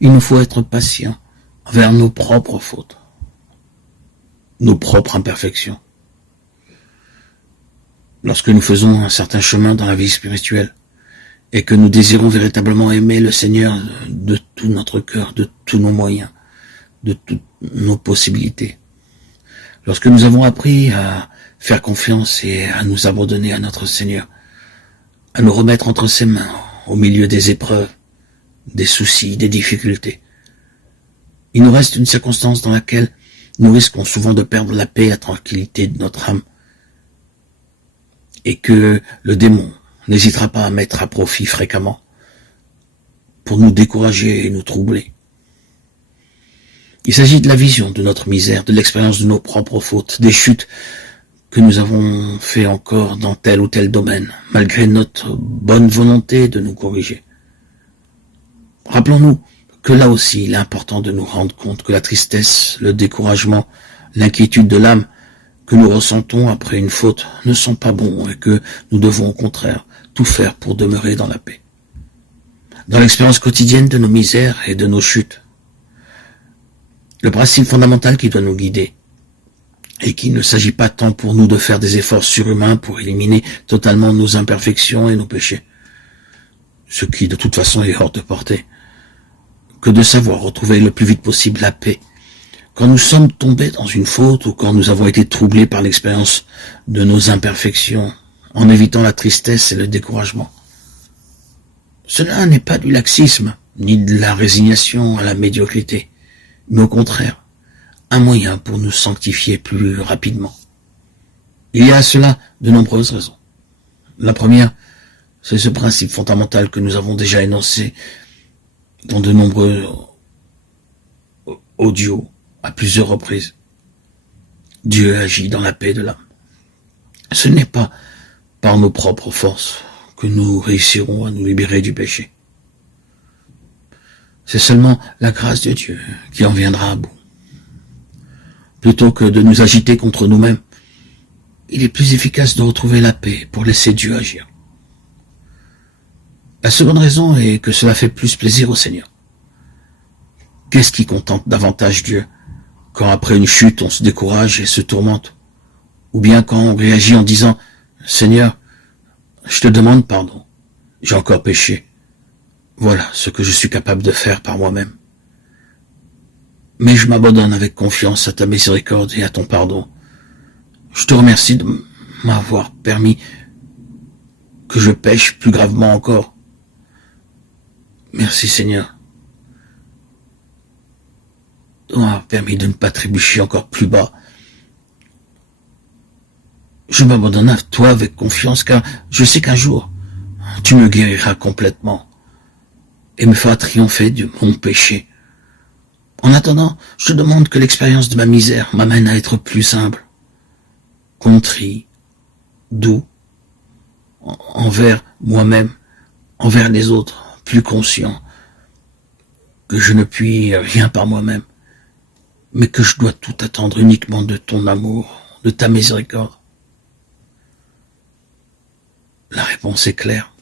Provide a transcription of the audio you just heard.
il nous faut être patient envers nos propres fautes, nos propres imperfections. Lorsque nous faisons un certain chemin dans la vie spirituelle et que nous désirons véritablement aimer le Seigneur de tout notre cœur, de tous nos moyens, de toutes nos possibilités, lorsque nous avons appris à faire confiance et à nous abandonner à notre Seigneur, à nous remettre entre ses mains au milieu des épreuves, des soucis, des difficultés, il nous reste une circonstance dans laquelle nous risquons souvent de perdre la paix et la tranquillité de notre âme, et que le démon n'hésitera pas à mettre à profit fréquemment pour nous décourager et nous troubler. Il s'agit de la vision de notre misère, de l'expérience de nos propres fautes, des chutes que nous avons fait encore dans tel ou tel domaine, malgré notre bonne volonté de nous corriger. Rappelons-nous que là aussi, il est important de nous rendre compte que la tristesse, le découragement, l'inquiétude de l'âme que nous ressentons après une faute ne sont pas bons et que nous devons au contraire tout faire pour demeurer dans la paix. Dans l'expérience quotidienne de nos misères et de nos chutes, le principe fondamental qui doit nous guider et qu'il ne s'agit pas tant pour nous de faire des efforts surhumains pour éliminer totalement nos imperfections et nos péchés, ce qui de toute façon est hors de portée, que de savoir retrouver le plus vite possible la paix quand nous sommes tombés dans une faute ou quand nous avons été troublés par l'expérience de nos imperfections, en évitant la tristesse et le découragement. Cela n'est pas du laxisme, ni de la résignation à la médiocrité, mais au contraire, un moyen pour nous sanctifier plus rapidement. Il y a à cela de nombreuses raisons. La première, c'est ce principe fondamental que nous avons déjà énoncé dans de nombreux audios à plusieurs reprises. Dieu agit dans la paix de l'âme. Ce n'est pas par nos propres forces que nous réussirons à nous libérer du péché. C'est seulement la grâce de Dieu qui en viendra à bout. Plutôt que de nous agiter contre nous-mêmes, il est plus efficace de retrouver la paix pour laisser Dieu agir. La seconde raison est que cela fait plus plaisir au Seigneur. Qu'est-ce qui contente davantage Dieu quand après une chute on se décourage et se tourmente, ou bien quand on réagit en disant « Seigneur, je te demande pardon, j'ai encore péché, voilà ce que je suis capable de faire par moi-même. Mais je m'abandonne avec confiance à ta miséricorde et à ton pardon. Je te remercie de m'avoir permis que je pêche plus gravement encore. Merci Seigneur de m'avoir permis de ne pas trébucher encore plus bas. Je m'abandonne à toi avec confiance car je sais qu'un jour tu me guériras complètement et me feras triompher de mon péché. En attendant, je te demande que l'expérience de ma misère m'amène à être plus humble, contrit, doux, envers moi-même, envers les autres, plus conscient que je ne puis rien par moi-même, mais que je dois tout attendre uniquement de ton amour, de ta miséricorde. La réponse est claire.